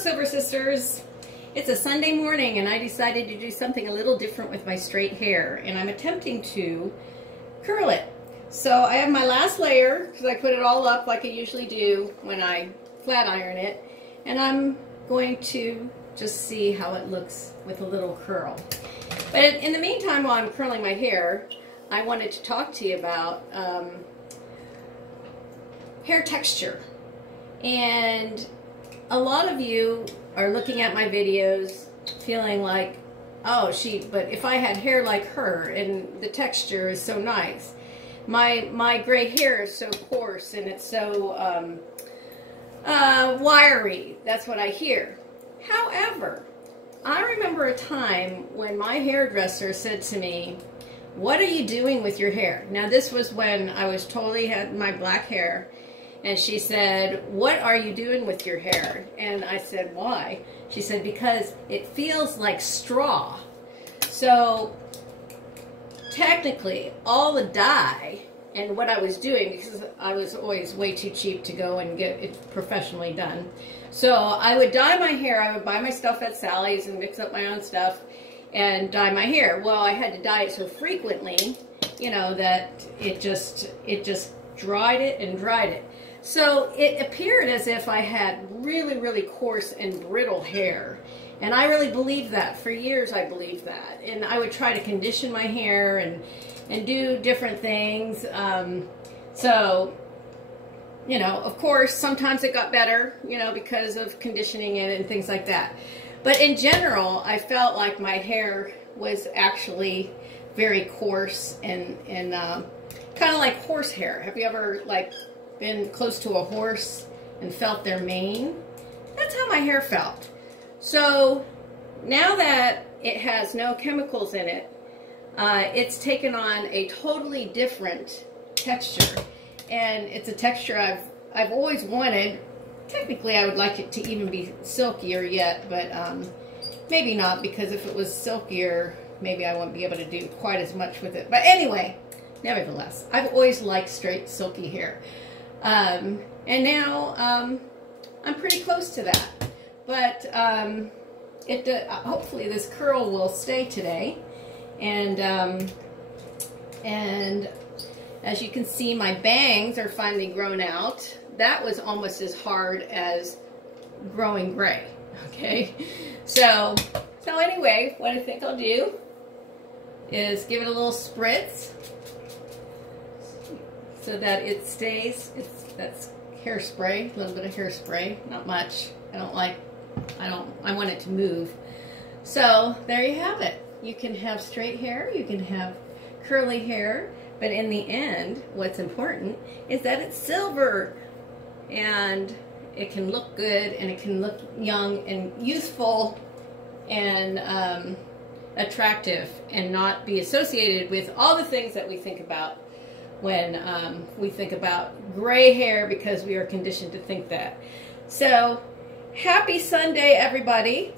Silver Sisters. It's a Sunday morning and I decided to do something a little different with my straight hair, and I'm attempting to curl it. So I have my last layer because I put it all up like I usually do when I flat iron it, and I'm going to just see how it looks with a little curl. But in the meantime, while I'm curling my hair, I wanted to talk to you about hair texture. And a lot of you are looking at my videos feeling like, oh, but if I had hair like her and the texture is so nice. My gray hair is so coarse and it's so wiry. That's what I hear. However, I remember a time when my hairdresser said to me, "What are you doing with your hair?" Now this was when I was totally had my black hair. And she said, "What are you doing with your hair?" And I said, "Why?" She said, "Because it feels like straw." So technically, all the dye and what I was doing, because I was always way too cheap to go and get it professionally done. So I would dye my hair. I would buy my stuff at Sally's and mix up my own stuff and dye my hair. Well, I had to dye it so frequently, you know, that it just dried it and dried it. So it appeared as if I had really, really coarse and brittle hair. And I really believed that. For years I believed that. And I would try to condition my hair and do different things. So, you know, of course, sometimes it got better, you know, because of conditioning it and things like that. But in general, I felt like my hair was actually very coarse and kind of like horse hair. Have you ever, like, been close to a horse and felt their mane? That's how my hair felt. So now that it has no chemicals in it, it's taken on a totally different texture, and it's a texture I've always wanted. Technically I would like it to even be silkier yet, but maybe not, because if it was silkier maybe I won't be able to do quite as much with it. But anyway, nevertheless, I've always liked straight silky hair. And now I'm pretty close to that, but hopefully this curl will stay today, and as you can see, my bangs are finally grown out. That was almost as hard as growing gray. Okay, so anyway, what I think I'll do is give it a little spritz so that it stays. That's hairspray, a little bit of hairspray, not much. I want it to move. So there you have it. You can have straight hair, you can have curly hair, but in the end, what's important is that it's silver, and it can look good, and it can look young and youthful and attractive, and not be associated with all the things that we think about when we think about gray hair, because we are conditioned to think that. So, happy Sunday, everybody.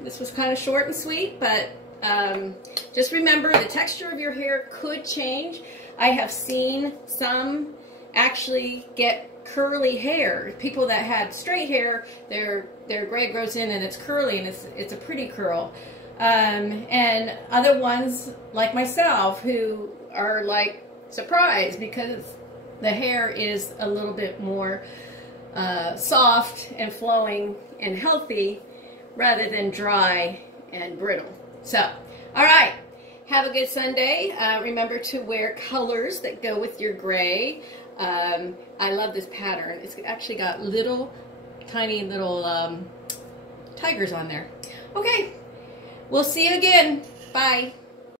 This was kind of short and sweet, but just remember, the texture of your hair could change. I have seen some actually get curly hair. People that had straight hair, their gray grows in and it's curly, and it's a pretty curl. And other ones, like myself, who are like surprised because the hair is a little bit more soft and flowing and healthy rather than dry and brittle. So, all right, have a good Sunday. Remember to wear colors that go with your gray. I love this pattern. It's actually got tiny little tigers on there. Okay, we'll see you again. Bye.